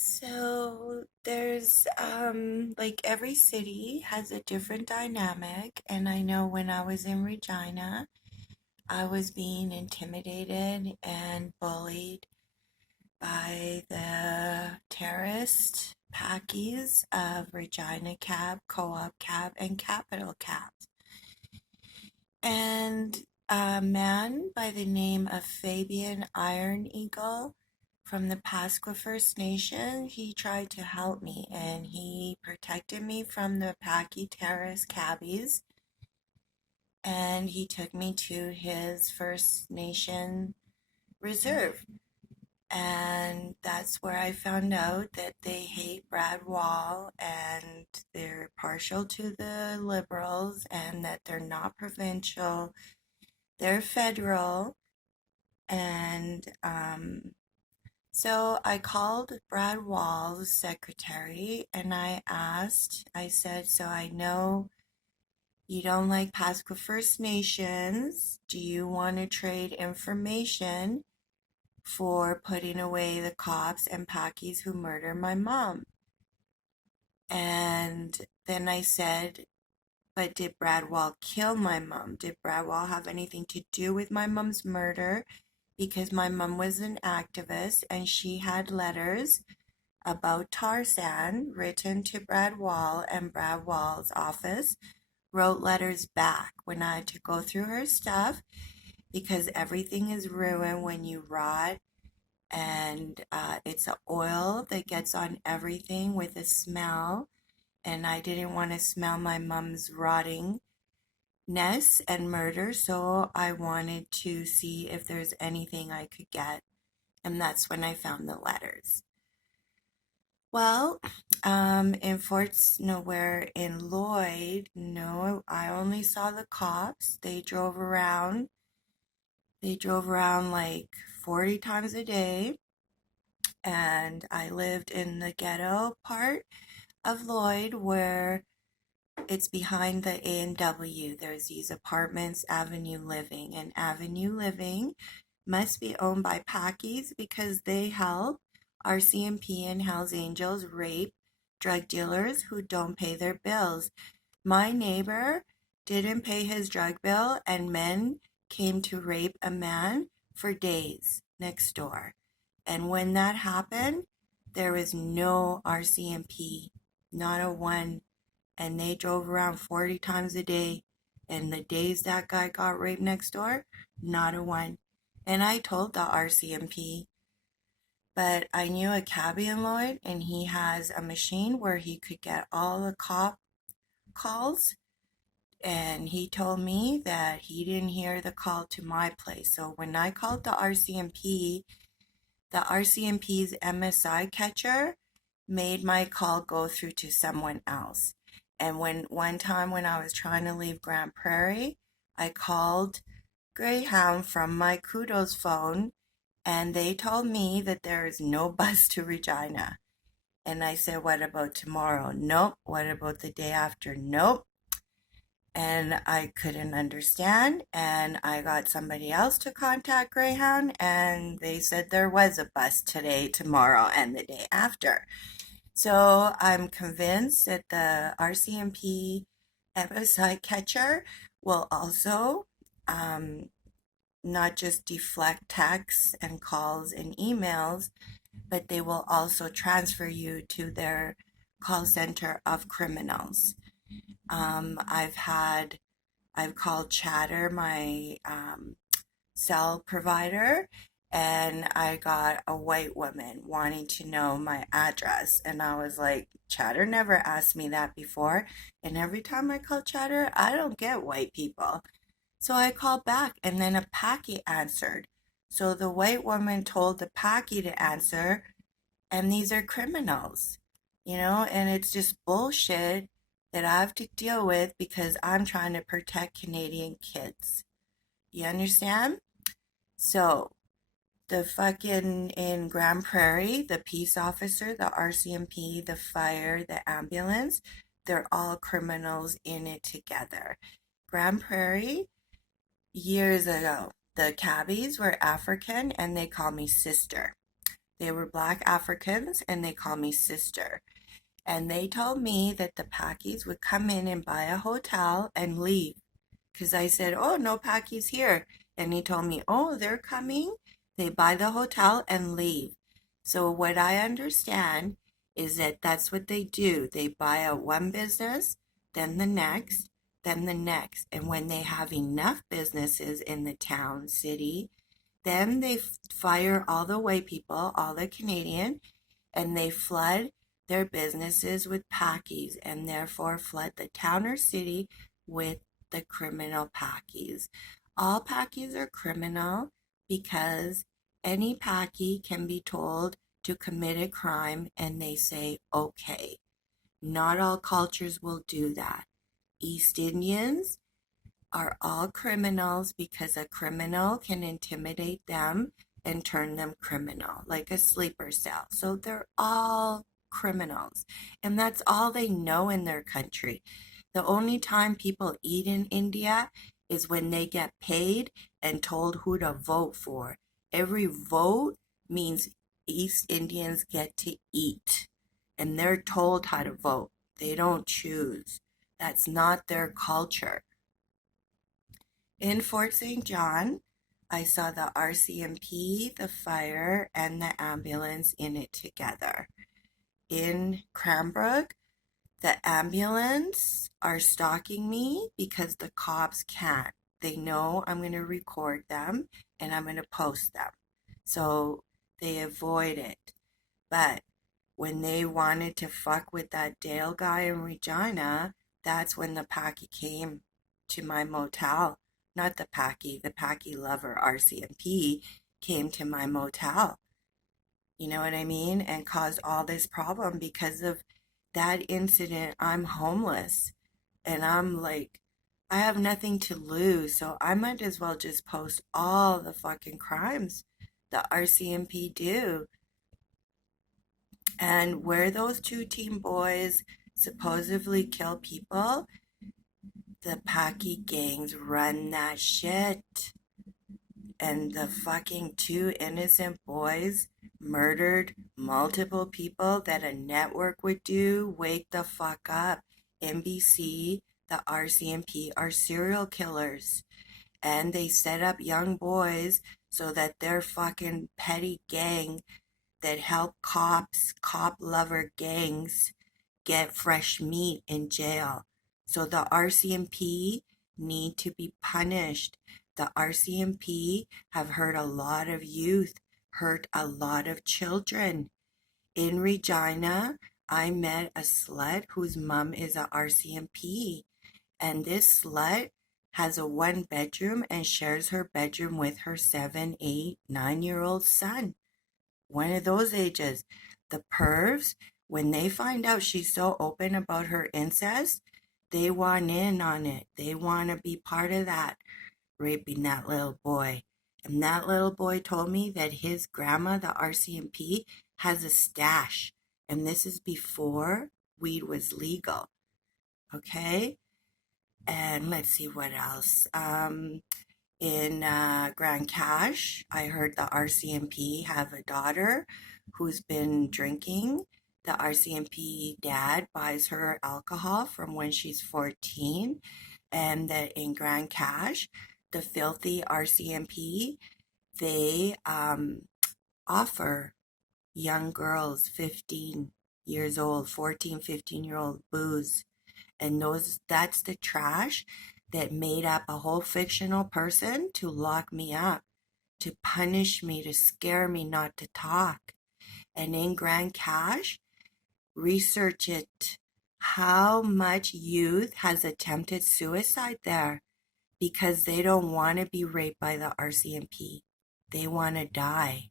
So there's like every city has a different dynamic, and I know when I was in Regina, I was being intimidated and bullied by the terrorist packies of Regina Cab, Co-op Cab, and Capital Cabs. And a man by the name of Fabian Iron Eagle from the Pasqua First Nation, he tried to help me and he protected me from the Paki terrorist cabbies, and he took me to his First Nation reserve. And that's where I found out that they hate Brad Wall and they're partial to the liberals and that they're not provincial, they're federal. And so I called Brad Wall's secretary and I said, so I know you don't like Pasqua First Nations. Do you want to trade information for putting away the cops and Pakis who murdered my mom? And then I said, but did Brad Wall kill my mom? Did Brad Wall have anything to do with my mom's murder? Because my mom was an activist and she had letters about Tarzan written to Brad Wall, and Brad Wall's office wrote letters back when I had to go through her stuff because everything is ruined when you rot, and it's an oil that gets on everything with a smell, and I didn't want to smell my mom's rotting ness and murder, so I wanted to see if there's anything I could get, and that's when I found the letters. Well, in Forts Nowhere in Lloyd, no, I only saw the cops. They drove around. They drove around like 40 times a day, and I lived in the ghetto part of Lloyd where it's behind the A&W. There's these apartments, Avenue Living, and Avenue Living must be owned by Pakis because they help RCMP and Hells Angels rape drug dealers who don't pay their bills. My neighbor didn't pay his drug bill, and men came to rape a man for days next door. And when that happened, there was no RCMP, not a one, and they drove around 40 times a day. And the days that guy got raped next door, not a one. And I told the RCMP, but I knew a cabbie in Lloyd, and he has a machine where he could get all the cop calls. And he told me that he didn't hear the call to my place. So when I called the RCMP's MSI catcher made my call go through to someone else. And one time when I was trying to leave Grand Prairie, I called Greyhound from my Kudos phone, and they told me that there is no bus to Regina. And I said, what about tomorrow? Nope. What about the day after? Nope. And I couldn't understand, and I got somebody else to contact Greyhound, and they said there was a bus today, tomorrow, and the day after. So I'm convinced that the RCMP MSI catcher will also not just deflect texts and calls and emails, but they will also transfer you to their call center of criminals. I've called Chatter, my cell provider, and I got a white woman wanting to know my address. And I was like, Chatter never asked me that before. And every time I call Chatter, I don't get white people. So I called back, and then a Paki answered. So the white woman told the Paki to answer, and these are criminals, and it's just bullshit that I have to deal with because I'm trying to protect Canadian kids. You understand? So, the fucking in Grand Prairie, the peace officer, the RCMP, the fire, the ambulance, they're all criminals in it together. Grand Prairie, years ago, the cabbies were African and they call me sister. They were black Africans and they called me sister. And they told me that the Pakis would come in and buy a hotel and leave. Because I said, oh, no Pakis here. And he told me, oh, they're coming. They buy the hotel and leave. So what I understand is that that's what they do. They buy out one business, then the next, then the next. And when they have enough businesses in the town, city, then they fire all the white people, all the Canadian, and they flood their businesses with Pakis and therefore flood the town or city with the criminal Pakis. All Pakis are criminal because any Paki can be told to commit a crime and they say, okay. Not all cultures will do that. East Indians are all criminals because a criminal can intimidate them and turn them criminal, like a sleeper cell. So they're all criminals. And that's all they know in their country. The only time people eat in India is when they get paid and told who to vote for. Every vote means East Indians get to eat. And they're told how to vote. They don't choose. That's not their culture. In Fort St. John, I saw the rcmp, the fire, and the ambulance in it together. In Cranbrook, the ambulance are stalking me because the cops can't. They know I'm going to record them and I'm going to post them. So they avoid it. But when they wanted to fuck with that Dale guy in Regina, that's when the Paki came to my motel. Not the Paki lover, RCMP, came to my motel. You know what I mean? And caused all this problem because of that incident. I'm homeless and I'm like, I have nothing to lose. So I might as well just post all the fucking crimes the RCMP do. And where those two teen boys supposedly kill people, the Paki gangs run that shit. And the fucking two innocent boys murdered multiple people that a network would do. Wake the fuck up. NBC, the RCMP are serial killers. And they set up young boys so that their fucking petty gang that help cops, cop lover gangs get fresh meat in jail. So the RCMP need to be punished. The RCMP have hurt a lot of youth, hurt a lot of children. In Regina, I met a slut whose mom is a RCMP. And this slut has a 1 bedroom and shares her bedroom with her 7, 8, 9-year-old son. One of those ages. The pervs, when they find out she's so open about her incest, they want in on it. They want to be part of that, raping that little boy. And that little boy told me that his grandma, the RCMP, has a stash. And this is before weed was legal. Okay? And let's see what else. In Grand Cache, I heard the RCMP have a daughter who's been drinking. The RCMP dad buys her alcohol from when she's 14. And that in Grand Cache, the filthy RCMP, they offer young girls 15 years old, 14, 15-year-old booze. And that's the trash that made up a whole fictional person to lock me up, to punish me, to scare me not to talk. And in Grand Cache, research it. How much youth has attempted suicide there because they don't want to be raped by the RCMP. They want to die.